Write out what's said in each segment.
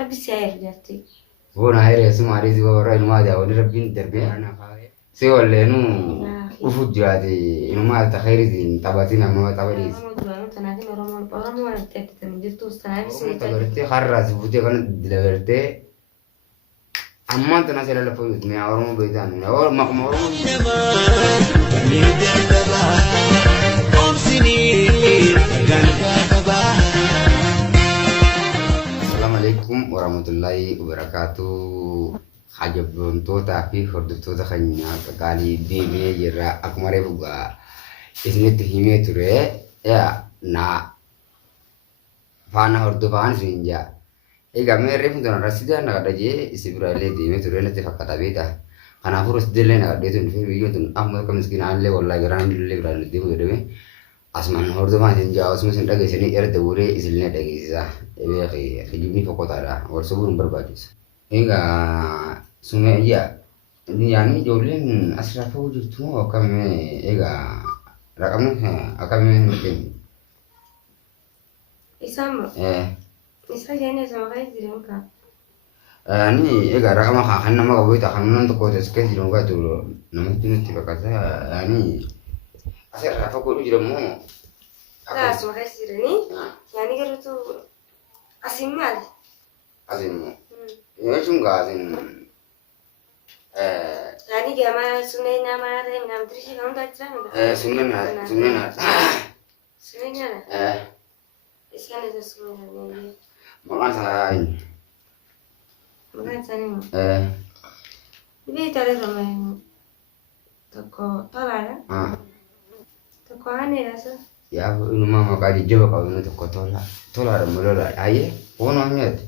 ربي ساير جاتي هون هاي رسم عريض ورا إنه ما ده ولا ربين دربي سوى اللي إنه وفود جاتي إنه ما تخير دين تباتينا ما تباريس رمو أنا تأكد من جلتو استنى بس تبرتي خرّاس وفودي كانت دلبرتي أما أنت ناس اللي لفوت مي أورمو بيتان أور ما كم أورمو السلام عليكم ورحمة الله وبركاته حاجب بنتوتا في خردتوتا خنيا كالي ديمي جرا أكمري بقى إسمه تهيمي ترى يا نا فانا هردو فان سينجا إيجا ميري فندنا رسيدا نقدجي إسبرا لي ديمي ترى نتفقد بيتا أنا فرس دلنا نقديتون في فيديو تون أحمد كمسكين على والله جران اللي برا نديمو دربي asman hordo ma jinja asma sen dage seni er de wure isilne dage isa ebe khijibni fokota da war subun barbadis inga sume ya ni yani jolen asrafu jutu kame ega rakam akame metin إسام إسام جاني إسام غاية زيرونكا ni ega rakam khanna ma goita khanna to ko tes ke jironga to namatinu tibakata yani asar rafa ko jiromo لا اسمه غاية زيروني يعني قررتو أسمال أزين يشون قازين يعني جماعة سنينا ما هذا من أمتريش كم دكتور سننا سنينا إيش كان هذا سنينا makan sain مكان ثاني بيت على رمي تكو طلع تكو عني راسه ya inu mama kali jaba kau inu to tola mulola aye wono nyet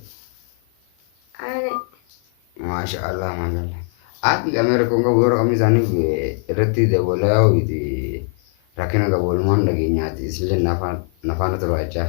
أنا masya Allah ati kamera ko ngawur kami sani reti de bola widi rakena ga bolmon lagi nyati sile nafa to aja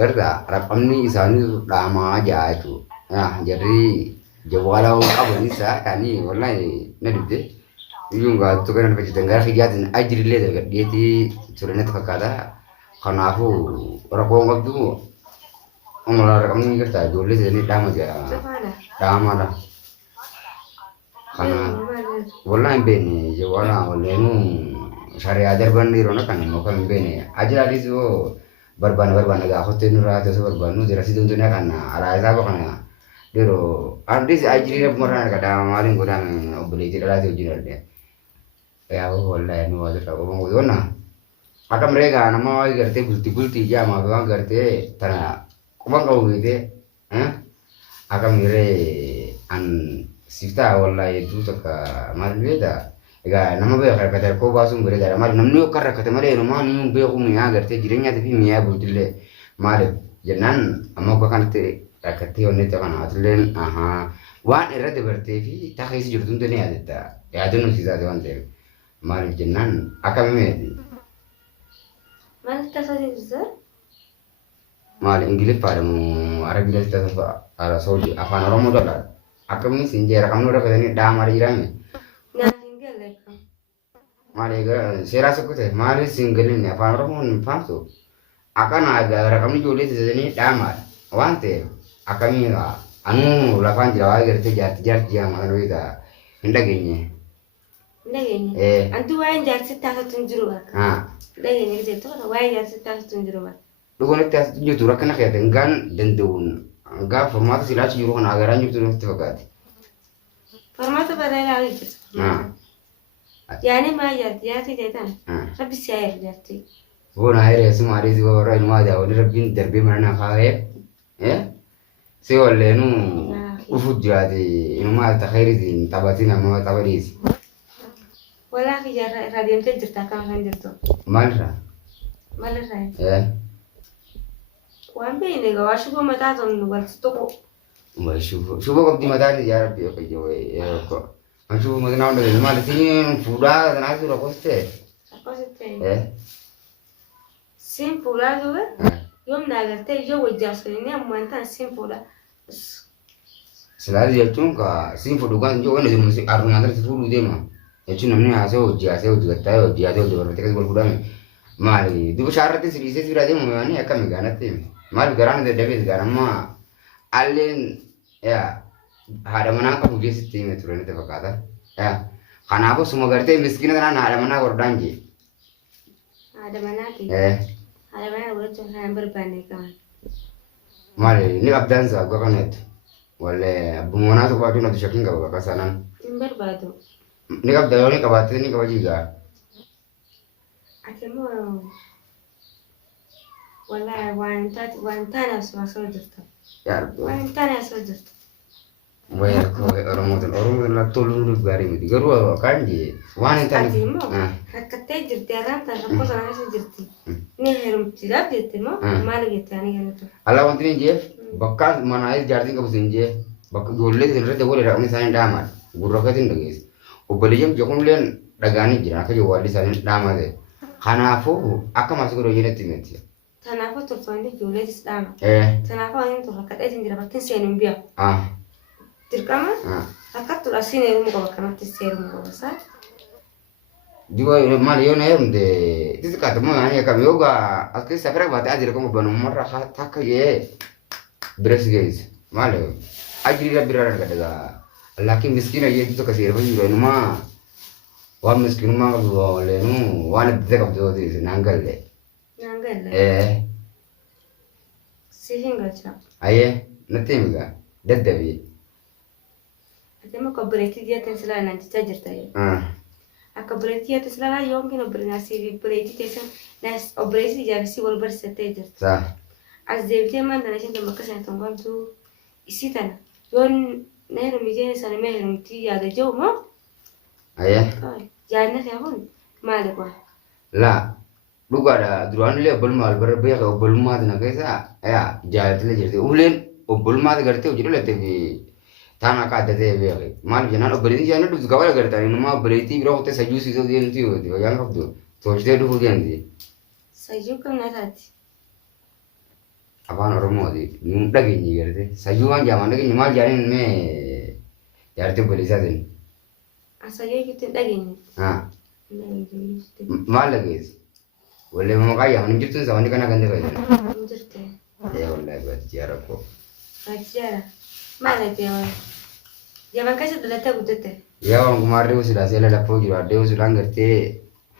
Erda rakamni isani dama aja itu nah jadi jawala apa nisa kani wallahi nadide yunga to kan peci tengah khijatin ajri le daga dieti surene to kada kana aku rako ngabdu umar rakamni kerta dole jadi dama aja dama dah kana wallahi bene jawala walenu syariat berbanding rona kan mau kan bene aja di situ barban ga hotel nura to so barban nu jera sidun dunia kana ara esa kana dero andis ajri na morana kada maring godang obli jira to jira de ya wallahi nu wajur ka bang wona aka mereka nama wai garte bulti jama bang garte tana kubang kau gitu aka mere an sifta wallahi itu taka maring beda ega nama be kata ko basum bere dara mal namnu karra kata mare no man be ko mi agar te jirenya te mi ya budille mare jenan amma ko kan te akati onne te kana atlen aha wan era de berte fi ta khis jurdun de ne adeta ya dunu siza de wante mare jenan akame ما أنت صديق زر mare ingile pare mu arabi de ta ara saudi afan romo dala akame sinjera kamno ra kata ni da mare irame mari ga sera sekute mari singelin ya pan romun pantu akan ada rakam ni juli sini damar wante akan ni anu lapan jawa gerte jar jam anu ita hendak ini antu wain jar sita tunjuru bak dagenya gitu wain jar sita tunjuru bak dugon tes jutu rakana kayak dengan dendun enggak format silat juru kan agaran jutu nanti fakat format pada lagi يعني ما جاتي جاتان ربي ساير جاتي هون هاي رسم عريض ورا إنه ما ده ولا ربين دربي مرنا خايف سوى اللي إنه وفود جاتي إنه ما تخير دين تباتينا ما تباريس ولا في جار راديم تجرتا كم هنجرتو مالها وان بيني قواشو متاتون وقت تقو ما شوفوا قبل ما تاني يا ربي يا كي Antu mungkin awak dari mana sini fuda dan aku sudah poste. Akkasitti siin fuulaa duuba yoomna agartee ijoo wajjaasanii ammaantaan siin fuulaa. Selalu jechuun ka siin fuudhugaan ijoo wanni jiru arunaan irratti fuudhuu deema. Jechuun namni haasa'e hojii gatta'e hojii barbaadee kan gurgurame maali duuba shaarratti siriisee sibiraa deemu yaani akkami gaanatti maali garaan dadhabee gaanammaa alleen yaa haadha manaa qabu geessitti hime ture natti fakkaata. Kanaafuu suma gartee miskiina tanaan haadha manaa gordaan jee. Haadha manaati. Haadha manaa godhachuun kan barbaanne qaban. Maali ni qabdaan isaa akka kanatti wallee abbuma manaa tokko baatuun ati shakkiin qaba bakka sanaan. Hin barbaadu. Ni qabda yoo ni qabaatte ni qaba jigaa. Ati immoo wallaahi waan taanaaf soo jirtu. Waan taanaaf soo jirtu. Wayar ko Oromoon la toluu gaarii miti garuu kan jee waan hin taane. Ati immoo rakkattee jirti arraan tan rakkoo sana keessa jirti. Ni heerumtiidhaaf jette immoo maal jette ani galatu. Ala wanti ni jee bakka manaa jaartiin qabu sin jee bakka ijoollee sin irratti wal irraa isaanii dhaamaa gurra katiin dhageesse. Obboleeyyan jechuun dhagaanii jira akka jawwaalli isaanii dhaamaa ta'e. Kanaafuu akka maasii godhuu jennetti miti. Kanaafuu tolfamanii ijoolleetis dhaama. Kanaafuu ani tolfa kadhee jira bakki seenuun bi'a. Dirqama akkattuudha siin heerumuu qaba kanatti heerumuu qaba isaa. Diba maal yoo na heerumte xixiqqaate moo yaani akkam yoo gaa as keessa fira baatee ajira kan banummarra takka jee biras geesse maal ajiri bira argata gaa laakiin miskiina yeetu tokko seerfa jiru inumaa waan miskiinummaa qabu leenu waan itti qabdu naan galle. Naan galle. Si hin galcha. Ayyee natti himigaa dadhabee. Atema kabreeti diyaatan silaa naan jechaa jirta. Akka bireetii diyaatan silaa yoomkin obbirenaasii bireetii teessan naas obbireetii ijaarsi wal barsiisattee jirta. As deebitee maanta nashin tan bakka sana tongamtu isii tana yoon na heerumii jeen sana mee heerumtii yaada jiru moo? Ayyee. Yaadna kee kun maali kwa? Laa dhugaadha duraan illee obbolummaa wal barra beeka obbolummaati na keessa jaallatila jirti uleen obbolummaati gartee hojii dhalattee fi taana akka adda ta'e beeke maaliif jennaan obboleettii jaanna dhuftu gabaa agartaan innumaa obboleettii biroo kuttee sayyuu siisoo deemti yooti wayyaan qabdu tolchitee dhufuu deemti. Sayyuu kamna taati? Afaan Oromooti nuun dhageenye garte sayyuu waan jaamaan dhageenye maal jaaniin mee jaartii obboleessaatiin. Sayyuu kittiin dhageenye. Maal dhageessu? Wallee maqaa yaaman hin jirtuun sabanni kana ganda fayyadamu. Hin jirte. Wallahi baachii rakkoo. Baachii maal ati jaban keessa dhalattee guddatte. Yaa waan gumaarree usiidhaa seela laphoo jiru addee usiidhaan gartee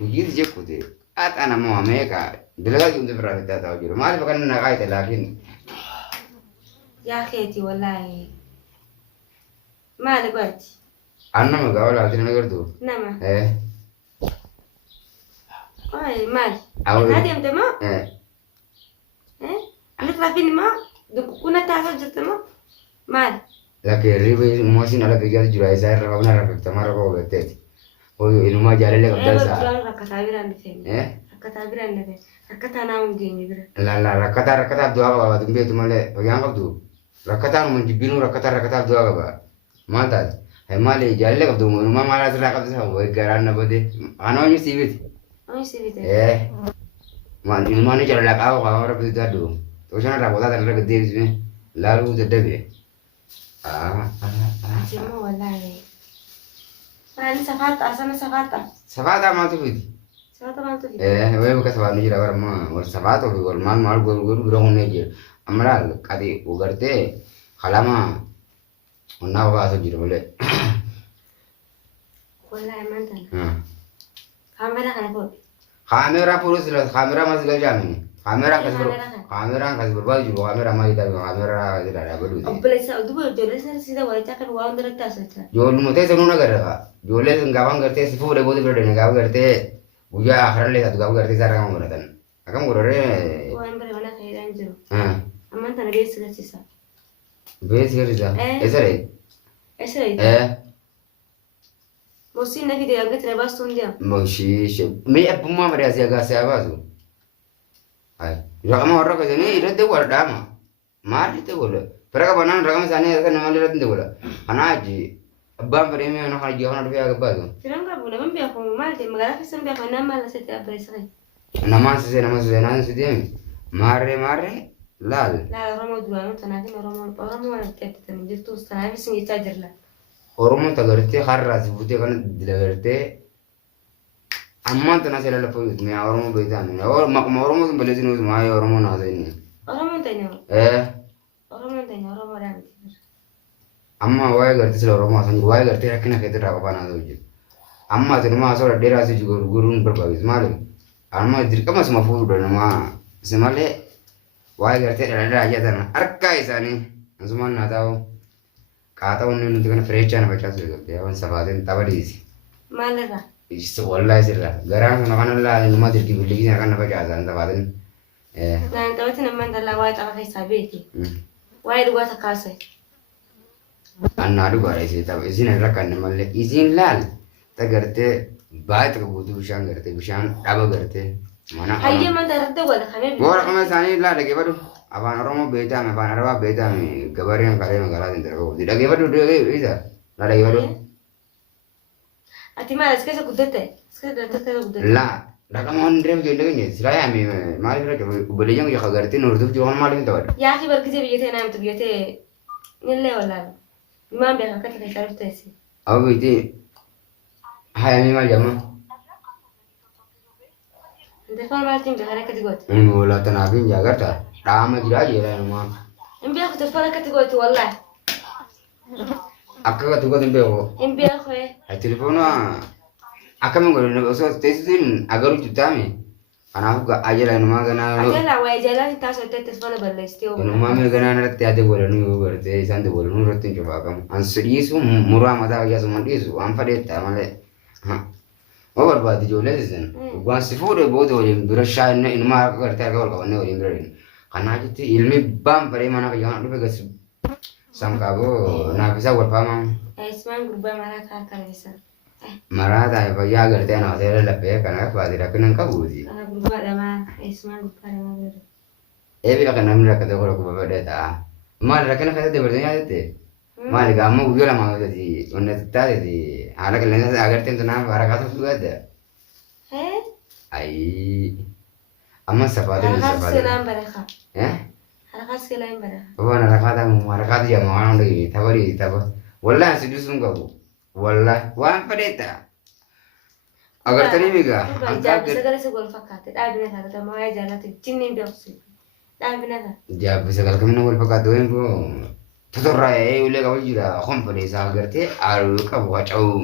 hojiiti jekkute xaaxaa nama meeqa dalagaa jiruun biraa fitaa ta'u jiru maaliif akka inni naqaa ite laakiin. Yaa keeti wallaahi maali baati? An nama gaafa laaltee na gartuu. Nama. Ay maali? Naa deemte moo? Ani rafin moo? Dukkuna taasoo jirte moo? Maali? Lakkee riiba moosiin ala biyyaatu jira isaa irra qabna rakkatamaa rakkoo hubatteeti. Hoyyoo inumaa jaalallee qabdan isaa. Duraan rakkataa biraan dhufee. Rakkataa biraan dhufee. Rakkataa naa hin geenye bira. Lalla rakkataa du'aa qaba baatu hin beektu malee fayyaan qabdu. Rakkataanuma jibbinuu rakkataa du'aa qaba. Maal taate? Maali jaalallee qabdu inumaa maal asirraa qabdu isaa wayi garaan na bade. Ana onyuu sii biti. Onyuu sii bite. Inumaa ni jaalala qaaba qaama rabbi itti addu. Toshaan irraa boodaa irra deebisne laaluu dadhabee. Cuma wallahi. Ani safata, asana safata. Safata maaltu fiti? Safata maaltu fiti? Wayi bakka safaatu jira barma wal safata wal maal godhu bira hunee jira. Amala qadi ugartee kalama onnaa baasoo jira malee. Wallahi mantana. Kamera kana fuudhi. Kamera fuudhus kamera mas gajaamini. Kameraan kas barbaadu jiru kameraa maal jedhama kameraa jedhadha godhuuti. Obboleessa duuba ijoollee sana sida walitti akka waan biratti haasa'achaa. Ijoolluma teessa nuun agarra. Ijoollee sun gaafaan gartee si fuudhee booda bira deemee gaafa gartee guyyaa akarallee taatu gaafa gartee isaa akkam godhatan. Akkam godharee. Waan bira mana fayyadaan jiru. Ammaan tana beeksi garsiisa. Beeksi garsiisa. Eessa dha? Eessa dha? Moosiin na fide hanga tira baastu hin deemu. Mooshiishe. Mee abbummaa madaa si agaasee abaasu. Raqama warra kasanii irratti waldhaama. Maal itti godha? Fira qabanaan raqama isaanii akka namallee irratti gola. Kanaa achi Abbaan fedhee mana kana ji'a kana dhufee agabbatu. Filan qabu nama beeku maal ta'e magaalaa keessan beeku nama maal asirratti abreessanii. Nama sisee naan si deemi. Maarree laal. Laal Oromoo duraanuu tanaatiin Oromoo waan xeettatan jirtus tanaaf isin jechaa jirla. Oromoon tagartee har'aa si fuutee kana dilagartee ammaan tana seera lafa yuutu mi'a Oromoo beektaa mi'a maquma Oromoo sun balleessin yuutu maa Oromoo naasa inni. Oromoon ta'e Oromoo dhaan. Amma waa'ee gartee sila Oromoo san jiru waa'ee gartee rakkina keetirraa qofaan haa ta'u jiru. Amma ati nama haasoo dhadheeraa si guruun barbaachisu maali? Amma dirqama suma fuudhudha nama si malee waa'ee gartee dhadheeraa ajjatan harkaa isaanii asumaan naa ta'u qaxa'uun nuti kana fireechaa na facaasu eegalte waan safaatiin tapha dhiisi. Maalirraa? Wallahi sirraa garaan kana kana laalee nama dirqi billigisina kan na facaasan safaatiin. Naan taphatti nama dallaa waa'ee tapha keessaa beeki. Waa'ee dhugaata kaasee. Annaa dhugaadha isin irra kan malee isin laal tagartee baay'ee takka guutuu bishaan gartee bishaan dhaba gartee mana. Hayyee manta irratti wal kamee bifa. Boora kamee isaanii laa dhageeffadhu afaan Oromoo beekame afaan Arabaa beekame gabareen kalee magaalaatiin darbaa'u dhageeffadhu isa laa dhageeffadhu. Ati maal as keessa guddatte? As keessa guddatte? Laa dhaqama waan deemu jennee keenya silaa yaami maaliif irra qabu obboleeyyan yoo gartee nuurtuuf jiru maaliif ta'udha. Yaa fi barkisee biyyatee naamtu biyyatee nillee wallaala. Maan beeka akka ta'e sharaf ta'e. Abu biti hayami mal jama. Defaan maaltiin beeka akka ta'e goote. Wala tanaafin jaagarta dhaama jiraa jeeraa nama. Hin beeku defaan akka ta'e goote wallahi. Akka ka tuqatu hin beeku. Hin beeku. Telefoona akkamiin godhanii osoo teessisuun agaruu jirtaame. Kanaafuu ajala nama ganaa. Ajala waa ajalaan taasoo ta'e telefoona balleessitee. Nama ganaa irratti yaada godhanii yoo gartee isaan dabaluu irratti hin cufaaqamu. Ansi dhiisu muraa mataa keessumaa dhiisu waan fadheetta malee. Oo barbaade ijoollee sisan. Waan si fuudhee booda waliin bira shaayinna ilmaa akka gartee akka wal qabannee waliin bira deemu. Kanaa jetti ilmi baan fadhee mana fayyaan dhufe gasi. Samkaaboo naafisaa wal faamaa. Ismaan gurbaa maraa kaa kareessa. Maraa taa'e fayyaa gartee nama seera laphee kanaaf baatee rakkina hin qabuuti. Gurbaa dhamaa ismaan gurbaa dhamaa bira. Eebi akka namni rakkate godha kubbaa fadhee ta'a. Maali rakkina keessatti dabalatanii yaadatte? Maali gaamma guyyaa lama godhati wanna taateti haala qilleensa agarteen tunaaf harakaatu dhugaadda. Ayi amma safaatiin harakaas keelaan baraka. Harakaas keelaan baraka. Waan harakaatu jamaa waan hundee tapharii tapha. Wallahi si dusuun qabu. Wallahi waan fadheetta. Agartanii migaa. Jaabbisa gara si gol fakkaate dhaabina taata tamaa waa'ee jaallate jinniin beeksisu. Dhaabina taata. Jaabbisa galkamina wal fakkaate wayin koo totorraa ulee qabu jira kun fadheessaa agartee aaruu qabu waca'uu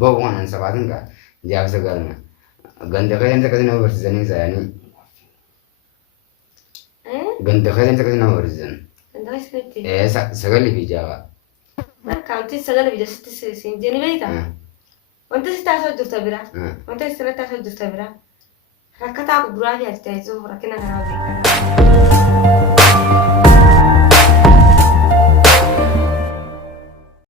bahu waan sabaatiin kaa jaabbisa galma. Ganda keessatti akkasii nama barsiisanii isaanii. Ganda keessatti akkasii nama barsiisan. Ganda keessatti. Sagalii fi jaaba. Markaanti sagalii fi jaasitti siin jenni beektaa? Wanti si taasoo jirta bira. Wanti si taasoo jirta bira. Rakkataa kuduraa fi ati taasisuuf rakkina kanaa beekaa.